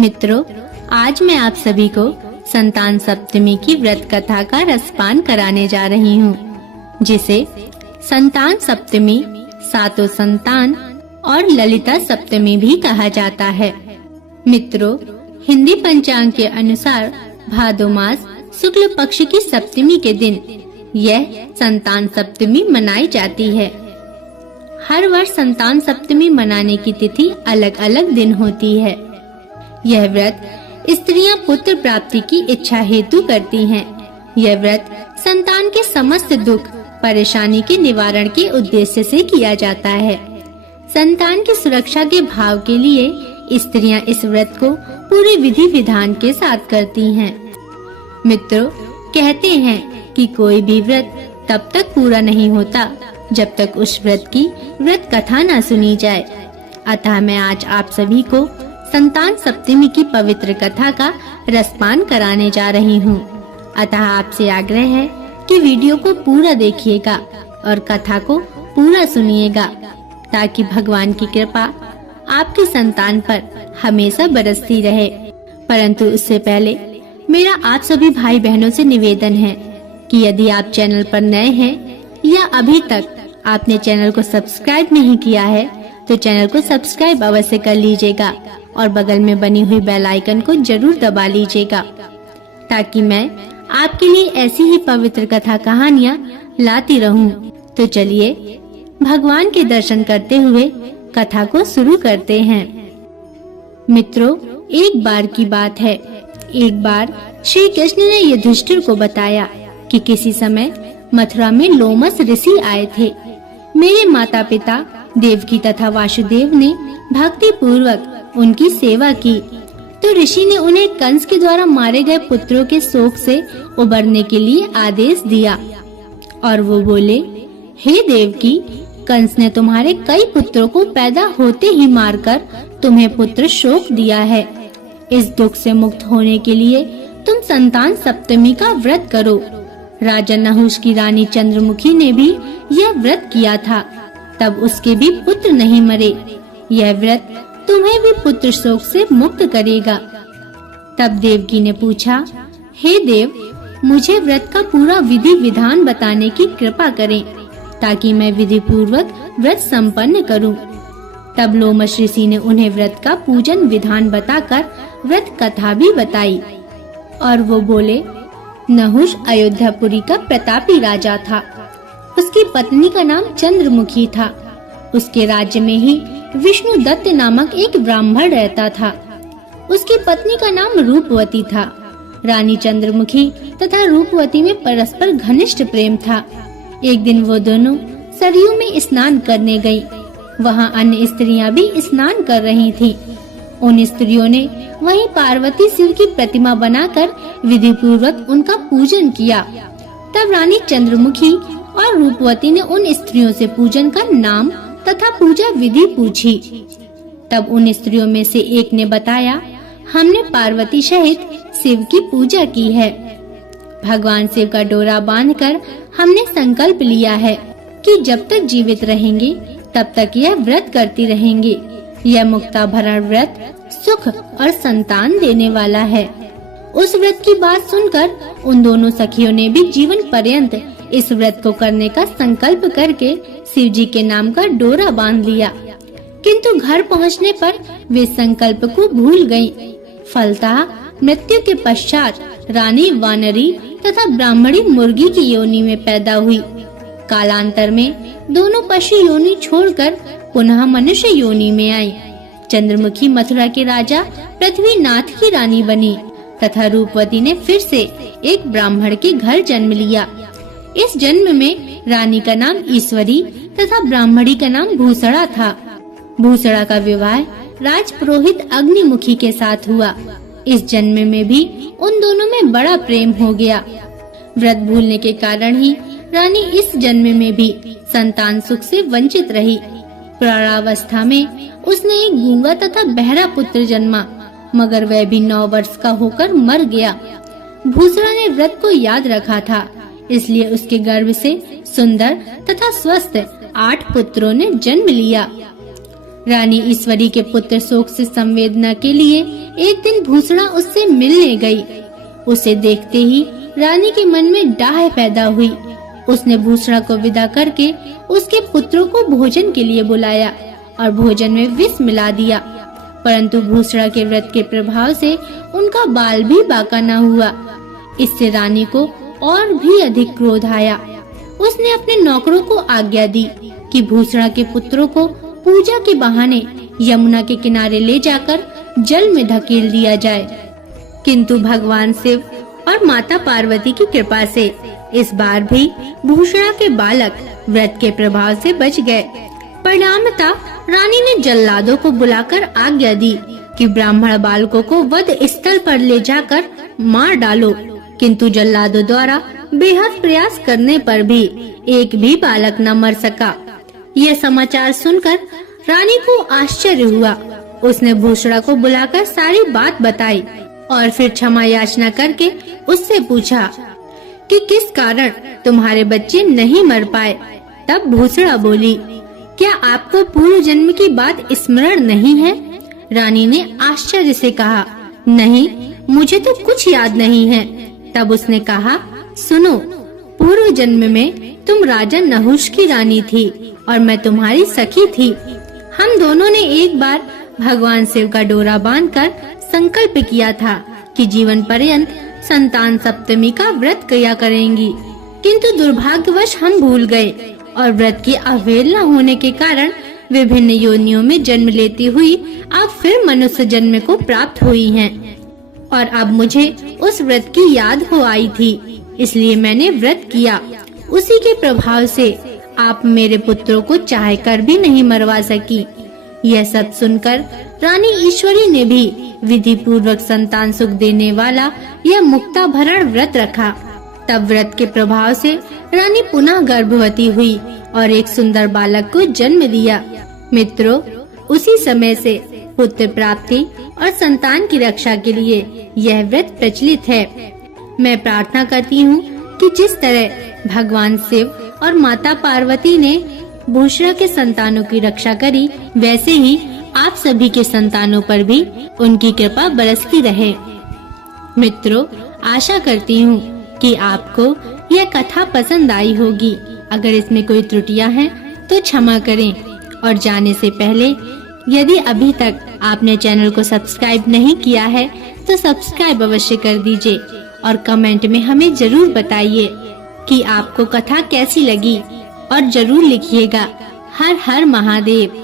मित्रों, आज मैं आप सभी को संतान सप्तमी की व्रत कथा का रसपान कराने जा रही हूँ, जिसे संतान सप्तमी, सातों संतान और ललिता सप्तमी भी कहा जाता है। मित्रों, हिंदी पंचांग के अनुसार भादो मास शुक्ल पक्ष की सप्तमी के दिन यह संतान सप्तमी मनाई जाती है। हर वर्ष संतान सप्तमी मनाने की तिथि अलग-अलग दिन होती है। यह व्रत स्त्रियां पुत्र प्राप्ति की इच्छा हेतु करती हैं। यह व्रत संतान के समस्त दुख परेशानी के निवारण के उद्देश्य से किया जाता है। संतान की सुरक्षा के भाव के लिए स्त्रियां इस व्रत को पूरे विधि विधान के साथ करती हैं। मित्रों, कहते हैं कि कोई भी व्रत तब तक पूरा नहीं होता जब तक उस व्रत की व्रत कथा न सुनी जाए। अतः मैं आज आप सभी को संतान सप्तमी की पवित्र कथा का रसपान कराने जा रही हूँ। अतः आपसे आग्रह है कि वीडियो को पूरा देखिएगा और कथा को पूरा सुनिएगा, ताकि भगवान की कृपा आपकी संतान पर हमेशा बरसती रहे। परंतु उससे पहले मेरा आप सभी भाई बहनों से निवेदन है कि यदि आप चैनल पर नए हैं या अभी तक आपने चैनल को सब्सक्राइब नहीं किया है, तो चैनल को सब्सक्राइब अवश्य कर लीजिएगा और बगल में बनी हुई बेल आइकन को जरूर दबा लीजिएगा, ताकि मैं आपके लिए ऐसी ही पवित्र कथा कहानियाँ लाती रहूं। तो चलिए भगवान के दर्शन करते हुए कथा को शुरू करते हैं। मित्रों, एक बार की बात है। एक बार श्री कृष्ण ने युधिष्ठिर को बताया कि किसी समय मथुरा में लोमस ऋषि आए थे। मेरे माता पिता देवकी तथा वासुदेव ने भक्ति पूर्वक उनकी सेवा की, तो ऋषि ने उन्हें कंस के द्वारा मारे गए पुत्रों के शोक से उबरने के लिए आदेश दिया। और वो बोले, हे देवकी, कंस ने तुम्हारे कई पुत्रों को पैदा होते ही मारकर तुम्हें पुत्र शोक दिया है। इस दुख से मुक्त होने के लिए तुम संतान सप्तमी का व्रत करो। राजा नहुष की रानी चंद्रमुखी ने भी यह व्रत किया था, तब उसके भी पुत्र नहीं मरे। यह व्रत तुम्हें भी पुत्र शोक से मुक्त करेगा। तब देवकी ने पूछा, हे देव, मुझे व्रत का पूरा विधि विधान बताने की कृपा करें, ताकि मैं विधि पूर्वक व्रत संपन्न करूं। तब लोमस ऋषि ने उन्हें व्रत का पूजन विधान बताकर व्रत कथा भी बताई। और वो बोले, नहुष अयोध्यापुरी का प्रतापी राजा था। उसकी पत्नी का नाम चंद्रमुखी था। उसके राज्य में ही विष्णुदत्त नामक एक ब्राह्मण रहता था। उसकी पत्नी का नाम रूपवती था। रानी चंद्रमुखी तथा रूपवती में परस्पर घनिष्ठ प्रेम था। एक दिन वो दोनों सरयू में स्नान करने गईं। वहाँ अन्य स्त्रियां भी स्नान कर रही थीं। उन स्त्रियों ने वहीं पार्वती शिव की प्रतिमा बनाकर विधि पूर्वक उनका पूजन किया। तब रानी चंद्रमुखी और रूपवती ने उन स्त्रियों से पूजन का नाम तथा पूजा विधि पूछी। तब उन स्त्रियों में से एक ने बताया, हमने पार्वती सहित शिव की पूजा की है। भगवान शिव का डोरा बांधकर हमने संकल्प लिया है कि जब तक जीवित रहेंगे तब तक यह व्रत करती रहेंगे। यह मुक्ता भरण व्रत सुख और संतान देने वाला है। उस व्रत की बात सुनकर उन दोनों सखियों ने भी जीवन पर्यंत इस व्रत को करने का संकल्प करके शिव जी के नाम का डोरा बांध लिया। किंतु घर पहुंचने पर वे संकल्प को भूल गयीं। फलतः मृत्यु के पश्चात रानी वानरी तथा ब्राह्मणी मुर्गी की योनि में पैदा हुई। कालांतर में दोनों पशु योनि छोड़कर पुनः मनुष्य योनि में आई। चंद्रमुखी मथुरा के राजा पृथ्वीनाथ की रानी बनी तथा रूपवती ने फिर से एक ब्राह्मण के घर जन्म लिया। इस जन्म में रानी का नाम ईश्वरी तथा ब्राह्मणी का नाम भूषणा था। भूषणा का विवाह राजपुरोहित अग्निमुखी के साथ हुआ। इस जन्म में भी उन दोनों में बड़ा प्रेम हो गया। व्रत भूलने के कारण ही रानी इस जन्म में भी संतान सुख से वंचित रही। प्रौढ़ावस्था में उसने एक गूंगा तथा बहरा पुत्र जन्मा, मगर वह भी 9 वर्ष का होकर मर गया। भूषणा ने व्रत को याद रखा था, इसलिए उसके गर्भ से सुंदर तथा स्वस्थ 8 पुत्रों ने जन्म लिया। रानी ईश्वरी के पुत्र शोक से संवेदना के लिए एक दिन भूसड़ा उससे मिलने गई। उसे देखते ही रानी के मन में डाह पैदा हुई। उसने भूसड़ा को विदा करके उसके पुत्रों को भोजन के लिए बुलाया और भोजन में विष मिला दिया, परंतु भूसड़ा के व्रत के प्रभाव से उनका बाल भी बाका न हुआ। इससे रानी को और भी अधिक क्रोध आया। उसने अपने नौकरों को आज्ञा दी कि भूसड़ा के पुत्रों को पूजा के बहाने यमुना के किनारे ले जाकर जल में धकेल दिया जाए, किंतु भगवान शिव और माता पार्वती की कृपा से इस बार भी भूसड़ा के बालक व्रत के प्रभाव से बच गए। परिणामतः रानी ने जल्लादों को बुलाकर आज्ञा दी कि ब्राह्मण बालकों को वध स्थल पर ले जाकर मार डालो, किंतु जल्लादों द्वारा बेहद प्रयास करने पर भी एक भी बालक न मर सका। यह समाचार सुनकर रानी को आश्चर्य हुआ। उसने भूसड़ा को बुलाकर सारी बात बताई और फिर क्षमा याचना करके उससे पूछा कि किस कारण तुम्हारे बच्चे नहीं मर पाए। तब भूसड़ा बोली, क्या आपको पूर्व जन्म की बात स्मरण नहीं है? रानी ने आश्चर्य से कहा, नहीं, मुझे तो कुछ याद नहीं है। तब उसने कहा, सुनो, पूर्व जन्म में तुम राजा नहुष की रानी थी और मैं तुम्हारी सखी थी। हम दोनों ने एक बार भगवान शिव का डोरा बांधकर संकल्प किया था कि जीवन पर्यंत संतान सप्तमी का व्रत किया करेंगी, किंतु दुर्भाग्यवश हम भूल गए और व्रत की अवहेलना होने के कारण विभिन्न योनियों में जन्म लेती हुई अब फिर मनुष्य जन्म को प्राप्त हुई हैं। और अब मुझे उस व्रत की याद हो आई थी, इसलिए मैंने व्रत किया। उसी के प्रभाव से आप मेरे पुत्रों को चाह कर भी नहीं मरवा सकी। यह सब सुनकर रानी ईश्वरी ने भी विधि पूर्वक संतान सुख देने वाला यह मुक्ताभरण व्रत रखा। तब व्रत के प्रभाव से रानी पुनः गर्भवती हुई और एक सुंदर बालक को जन्म दिया। मित्रों, उसी समय से पुत्र प्राप्ति और संतान की रक्षा के लिए यह व्रत प्रचलित है। मैं प्रार्थना करती हूँ कि जिस तरह भगवान शिव और माता पार्वती ने भूसड़ा के संतानों की रक्षा करी, वैसे ही आप सभी के संतानों पर भी उनकी कृपा बरसती रहे। मित्रों, आशा करती हूँ कि आपको यह कथा पसंद आई होगी। अगर इसमें कोई त्रुटियां हैं तो क्षमा करें। और जाने से पहले यदि अभी तक आपने चैनल को सब्सक्राइब नहीं किया है तो सब्सक्राइब अवश्य कर दीजिए और कमेंट में हमें जरूर बताइए कि आपको कथा कैसी लगी और जरूर लिखिएगा। हर हर महादेव।